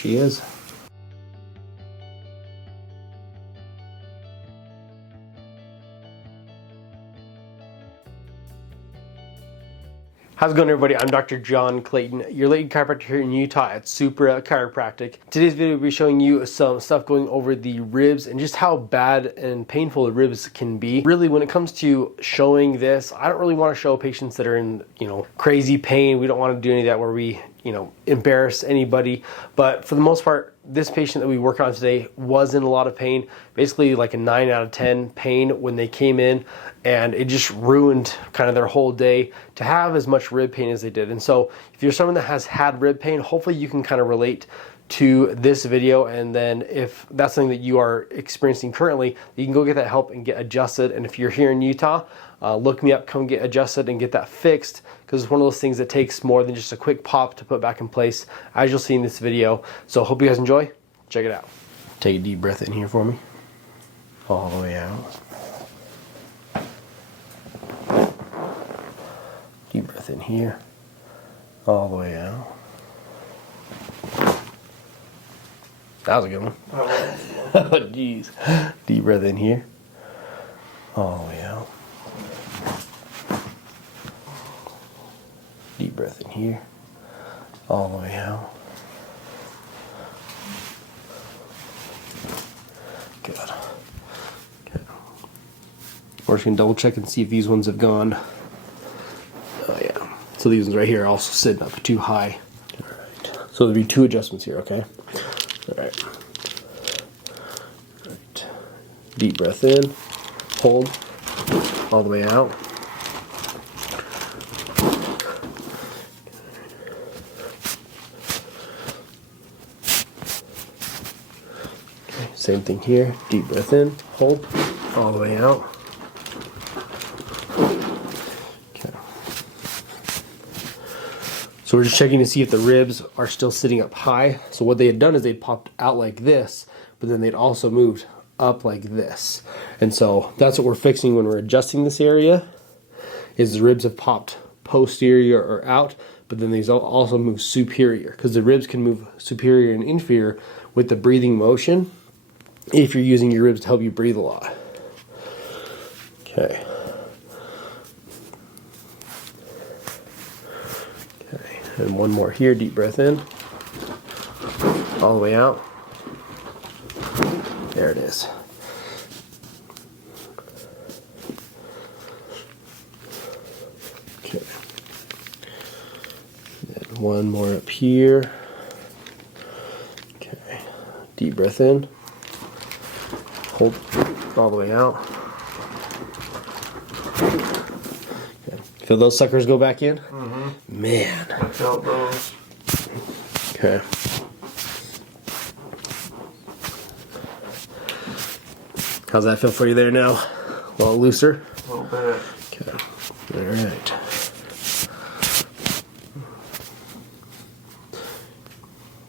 she is. How's it going, everybody? I'm Dr. John Clayton, your Layton chiropractor here in Utah at Supra Chiropractic. Today's video will be showing you some stuff going over the ribs and just how bad and painful the ribs can be. Really, when it comes to showing this, I don't really want to show patients that are in, crazy pain. We don't want to do any of that where we, embarrass anybody. But for the most part, this patient that we work on today was in a lot of pain, basically like a 9 out of 10 pain when they came in, and it just ruined kind of their whole day to have as much rib pain as they did. And so if you're someone that has had rib pain, hopefully you can kind of relate to this video, and then if that's something that you are experiencing currently, you can go get that help and get adjusted. And if you're here in Utah, look me up, come get adjusted and get that fixed, because it's one of those things that takes more than just a quick pop to put back in place, as you'll see in this video. So hope you guys enjoy. Check it out. Take a deep breath in here for me. All the way out. Deep breath in here. All the way out. That was a good one. Oh, jeez. Deep breath in here. All the way out. Deep breath in here. All the way out. Good. Okay. We're just going to double check and see if these ones have gone. Oh, yeah. So these ones right here are also sitting up too high. All right. So there'll be 2 adjustments here, okay? All right. All right. Deep breath in. Hold. All the way out. Okay. Same thing here. Deep breath in. Hold. All the way out. So we're just checking to see if the ribs are still sitting up high. So what they had done is they popped out like this, but then they'd also moved up like this. And so that's what we're fixing when we're adjusting this area, is the ribs have popped posterior or out, but then these also move superior, because the ribs can move superior and inferior with the breathing motion if you're using your ribs to help you breathe a lot. Okay. And one more here, deep breath in, all the way out. There it is. Okay. And one more up here. Okay. Deep breath in, hold all the way out. Okay. Feel those suckers go back in? Man. I felt those. Okay. How's that feel for you there now? A little looser? A little bit. Okay. All right.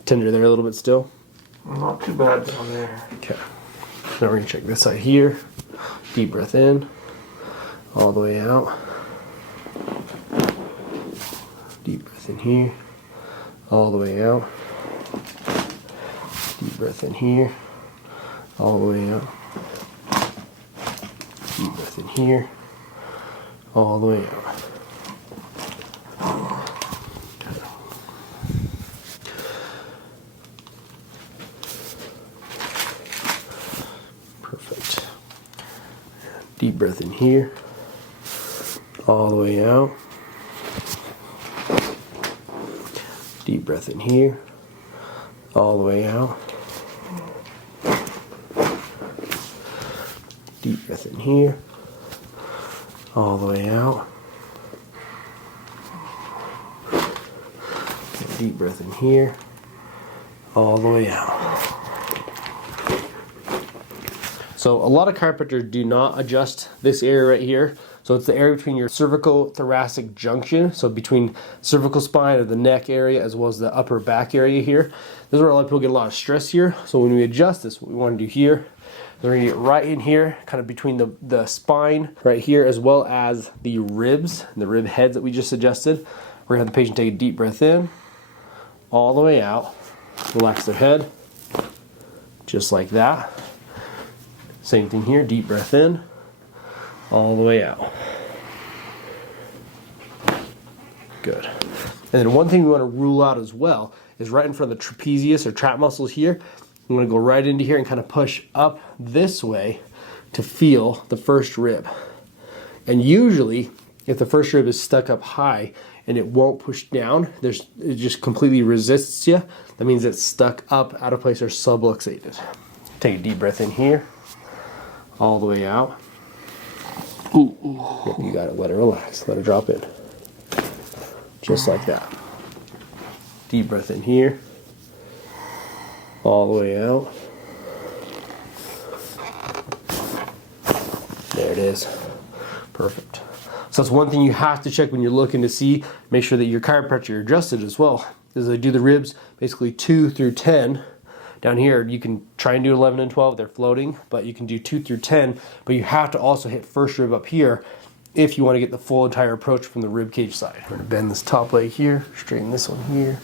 Tender there a little bit still? Not too bad down there. Okay. Now we're going to check this side here. Deep breath in. All the way out. Deep breath in here, all the way out. Deep breath in here, all the way out. Deep breath in here, all the way out. Perfect. Deep breath in here, all the way out. Deep breath in here, all the way out. Deep breath in here, all the way out. Deep breath in here, all the way out. So a lot of chiropractors do not adjust this area right here. So it's the area between your cervical thoracic junction, so between cervical spine or the neck area as well as the upper back area here. This is where a lot of people get a lot of stress here. So when we adjust this, what we want to do here, we're going to get right in here, kind of between the spine right here as well as the ribs, the rib heads that we just adjusted. We're going to have the patient take a deep breath in, all the way out. Relax their head, just like that. Same thing here, deep breath in, all the way out. Good. And then one thing we want to rule out as well is right in front of the trapezius or trap muscles here. I'm going to go right into here and kind of push up this way to feel the first rib. And usually, if the first rib is stuck up high and it won't push down, it just completely resists you. That means it's stuck up, out of place, or subluxated. Take a deep breath in here, all the way out. Ooh. Yep, you got it. Let it relax. Let it drop in. Just like that. Deep breath in here, all the way out. There it is. Perfect. So that's one thing you have to check when you're looking to see, make sure that your chiropractor adjusted as well. Is they do the ribs basically 2 through 10. Down here, you can try and do 11 and 12, they're floating, but you can do 2 through 10, but you have to also hit first rib up here if you want to get the full entire approach from the rib cage side. We're going to bend this top leg here, straighten this one here.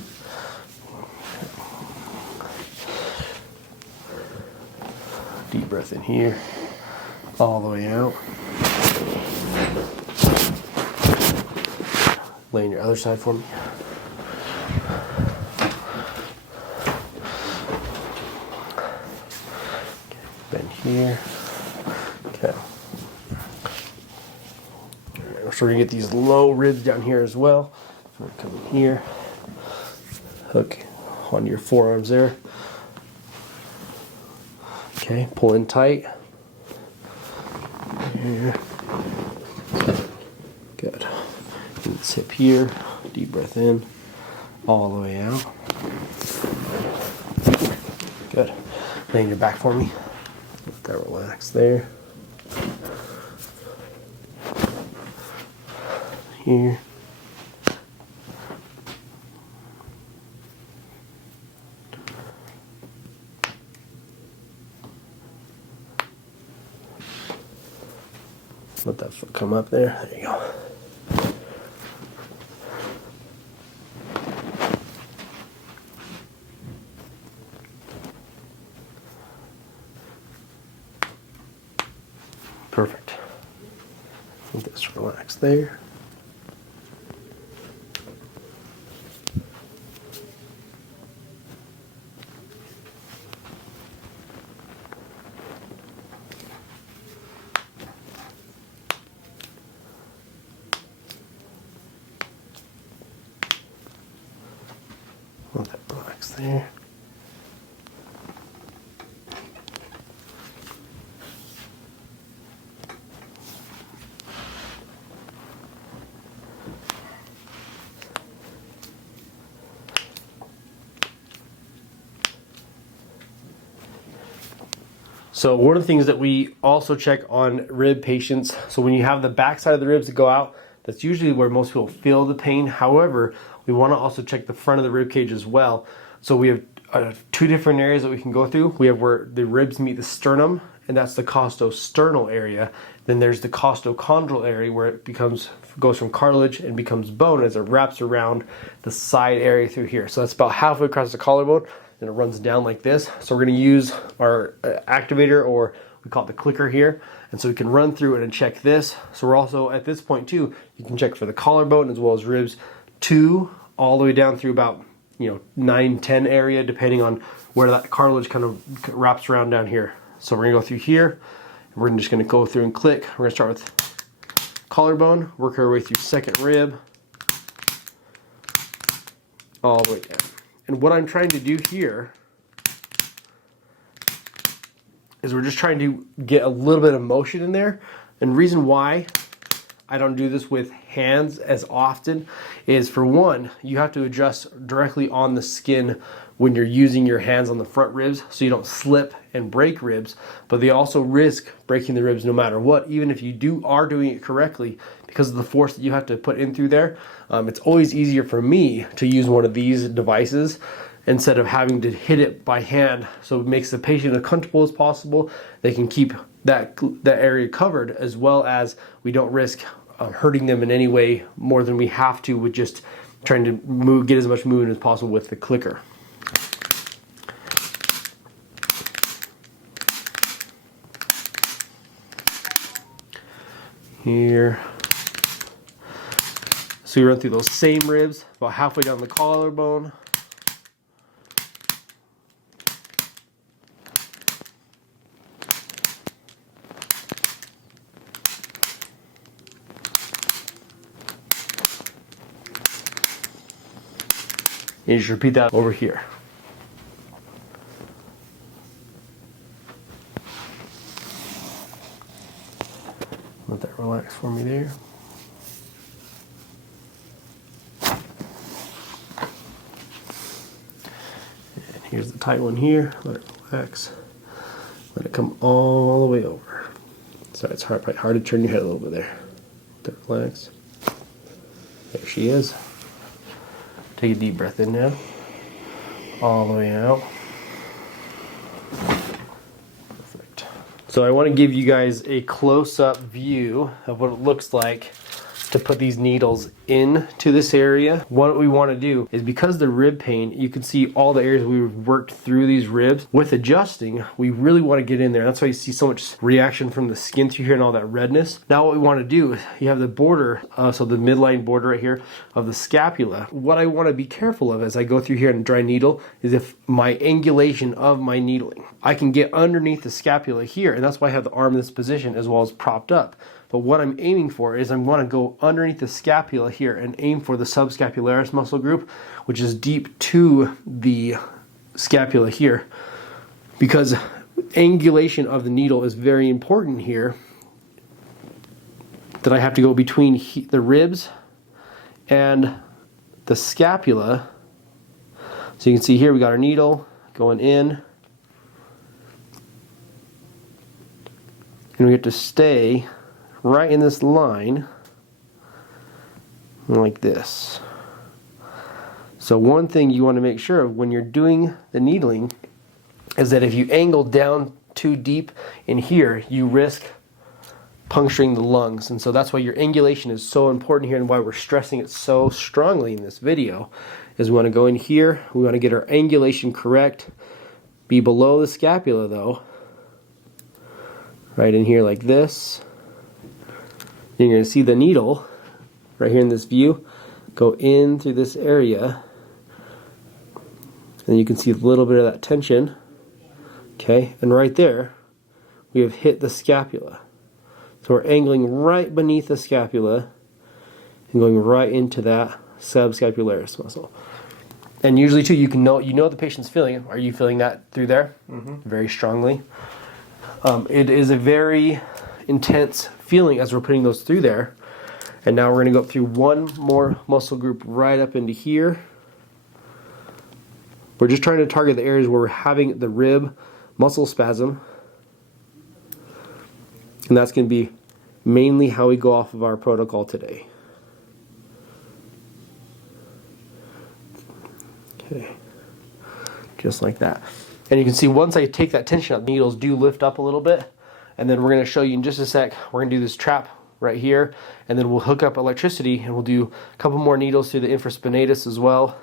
Deep breath in here, all the way out. Lay on your other side for me. Bend here. Okay. So we're gonna get these low ribs down here as well. So we're gonna come in here, hook onto your forearms there. Okay, pull in tight. Here. Good. And hip here. Deep breath in, all the way out. Good. Lay on your back for me. Let that relax there. Here. Let that foot come up there. There you go. Perfect. Let this relax there. Let that relax there. So one of the things that we also check on rib patients, so when you have the back side of the ribs that go out, that's usually where most people feel the pain. However, we want to also check the front of the rib cage as well. So we have 2 different areas that we can go through. We have where the ribs meet the sternum, and that's the costosternal area. Then there's the costochondral area where it goes from cartilage and becomes bone as it wraps around the side area through here. So that's about halfway across the collarbone, and it runs down like this. So we're going to use our activator, or we call it the clicker here, and so we can run through it and check this. So we're also at this point too, you can check for the collarbone as well as ribs 2 all the way down through about 9-10 area, depending on where that cartilage kind of wraps around down here. So we're gonna go through here, and we're just gonna go through and click. We're gonna start with collarbone, work our way through second rib, all the way down. And what I'm trying to do here is we're just trying to get a little bit of motion in there. And the reason why I don't do this with hands as often is, for one, you have to adjust directly on the skin when you're using your hands on the front ribs so you don't slip and break ribs, but they also risk breaking the ribs no matter what, even if you are doing it correctly, because of the force that you have to put in through there. It's always easier for me to use one of these devices instead of having to hit it by hand, so it makes the patient as comfortable as possible. They can keep that area covered, as well as we don't risk hurting them in any way more than we have to with just trying to get as much movement as possible with the clicker. here. So we run through those same ribs, about halfway down the collarbone. And you just repeat that over here. Let that relax for me there. And here's the tight one here. Let it relax. Let it come all the way over. Sorry, it's probably hard to turn your head a little bit there. Let it relax. There she is. Take a deep breath in now. All the way out. Perfect. So I want to give you guys a close-up view of what it looks like to put these needles into this area. What we want to do is, because the rib pain, you can see all the areas we've worked through these ribs. With adjusting, we really want to get in there. That's why you see so much reaction from the skin through here and all that redness. Now what we want to do is, you have the border, so the midline border right here of the scapula. What I want to be careful of as I go through here and dry needle is if my angulation of my needling, I can get underneath the scapula here, and that's why I have the arm in this position as well as propped up. But what I'm aiming for is I want to go underneath the scapula here and aim for the subscapularis muscle group, which is deep to the scapula here. Because angulation of the needle is very important here, that I have to go between the ribs and the scapula. So you can see here we got our needle going in. And we have to stay right in this line like this. So one thing you want to make sure of when you're doing the needling is that if you angle down too deep in here, you risk puncturing the lungs. And so that's why your angulation is so important here, and why we're stressing it so strongly in this video, is we want to go in here, we want to get our angulation correct, be below the scapula though, right in here like this. You're going to see the needle right here in this view go in through this area, and you can see a little bit of that tension. Okay, and right there we have hit the scapula. So we're angling right beneath the scapula and going right into that subscapularis muscle. And usually too, you know the patient's feeling. Are you feeling that through there? Mm-hmm. Very strongly. It is a very intense feeling as we're putting those through there. And now we're going to go through one more muscle group right up into here. We're just trying to target the areas where we're having the rib muscle spasm. And that's going to be mainly how we go off of our protocol today. Okay, just like that. And you can see once I take that tension out, the needles do lift up a little bit. And then we're going to show you in just a sec, we're going to do this trap right here, and then we'll hook up electricity, and we'll do a couple more needles through the infraspinatus as well,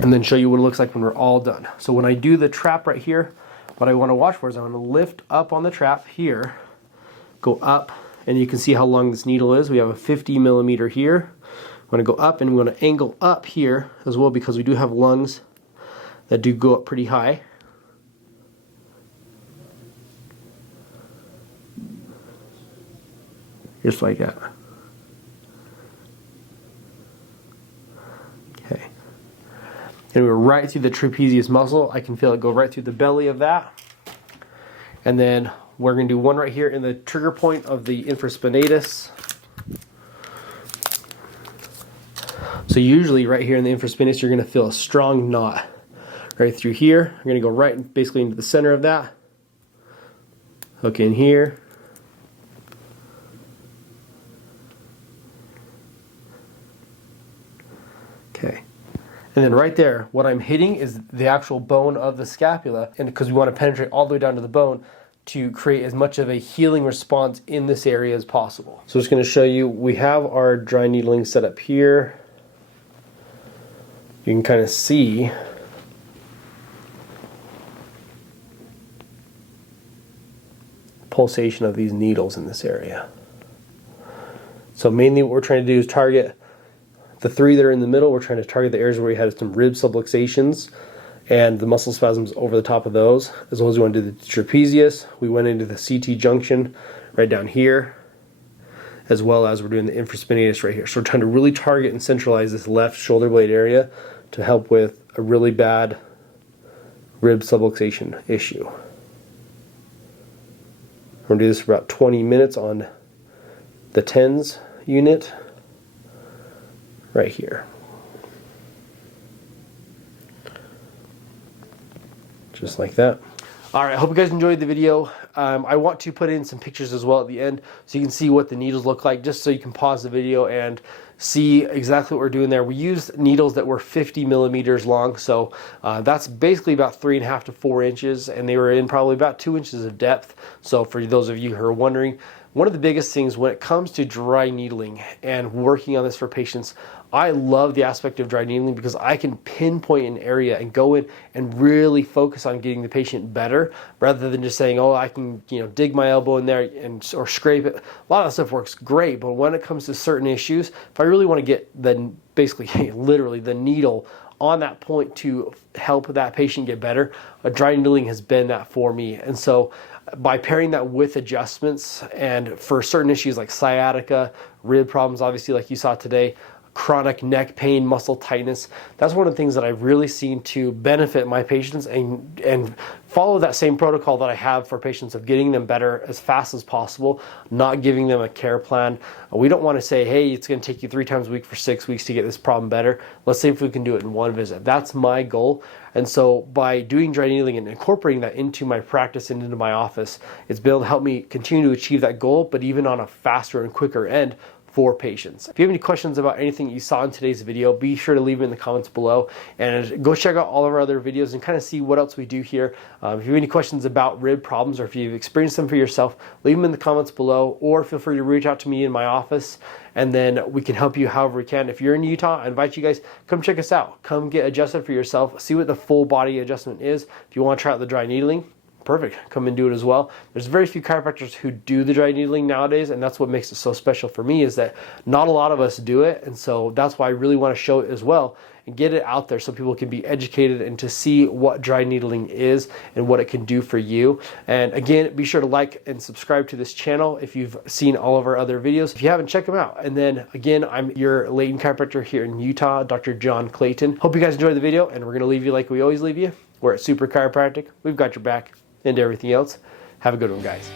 and then show you what it looks like when we're all done. So when I do the trap right here, what I want to watch for is I want to lift up on the trap here, go up, and you can see how long this needle is. We have a 50 millimeter here. I want to go up, and we want to angle up here as well, because we do have lungs that do go up pretty high. Just like that. Okay. And we're right through the trapezius muscle. I can feel it go right through the belly of that. And then we're going to do one right here in the trigger point of the infraspinatus. So usually right here in the infraspinatus, you're going to feel a strong knot right through here. I'm going to go right basically into the center of that. Hook in here. Okay. And then right there, what I'm hitting is the actual bone of the scapula, and because we want to penetrate all the way down to the bone to create as much of a healing response in this area as possible. So I'm just going to show you, we have our dry needling set up here. You can kind of see pulsation of these needles in this area. So mainly what we're trying to do is target the three that are in the middle. We're trying to target the areas where we had some rib subluxations and the muscle spasms over the top of those. As well as we want to do the trapezius, we went into the CT junction right down here, as well as we're doing the infraspinatus right here. So we're trying to really target and centralize this left shoulder blade area to help with a really bad rib subluxation issue. We're going to do this for about 20 minutes on the tens unit right here. Just like that. All right, I hope you guys enjoyed the video. I want to put in some pictures as well at the end so you can see what the needles look like, just so you can pause the video and see exactly what we're doing there. We used needles that were 50 millimeters long, so that's basically about 3.5 to 4 inches, and they were in probably about 2 inches of depth. So for those of you who are wondering, one of the biggest things when it comes to dry needling and working on this for patients, I love the aspect of dry needling because I can pinpoint an area and go in and really focus on getting the patient better, rather than just saying, oh, I can, dig my elbow in there or scrape it. A lot of that stuff works great, but when it comes to certain issues, if I really want to get basically literally the needle on that point to help that patient get better, dry needling has been that for me. And so by pairing that with adjustments, and for certain issues like sciatica, rib problems, obviously like you saw today, chronic neck pain, muscle tightness, that's one of the things that I've really seen to benefit my patients and follow that same protocol that I have for patients of getting them better as fast as possible, not giving them a care plan. We don't want to say, hey, it's going to take you 3 times a week for 6 weeks to get this problem better. Let's see if we can do it in one visit. That's my goal. And so by doing dry needling and incorporating that into my practice and into my office, it's been able to help me continue to achieve that goal, but even on a faster and quicker end for patients. If you have any questions about anything you saw in today's video, be sure to leave them in the comments below, and go check out all of our other videos and kind of see what else we do here. If you have any questions about rib problems, or if you've experienced them for yourself, leave them in the comments below, or feel free to reach out to me in my office, and then we can help you however we can. If you're in Utah, I invite you guys, come check us out. Come get adjusted for yourself, see what the full body adjustment is. If you want to try out the dry needling, perfect, come and do it as well. There's very few chiropractors who do the dry needling nowadays, and that's what makes it so special for me, is that not a lot of us do it. And so that's why I really want to show it as well and get it out there so people can be educated and to see what dry needling is and what it can do for you. And again, be sure to like and subscribe to this channel if you've seen all of our other videos. If you haven't, check them out. And then again, I'm your Layton chiropractor here in Utah, Dr. John Clayton. Hope you guys enjoyed the video, and we're going to leave you like we always leave you. We're at Supra Chiropractic. We've got your back, and everything else. Have a good one, guys.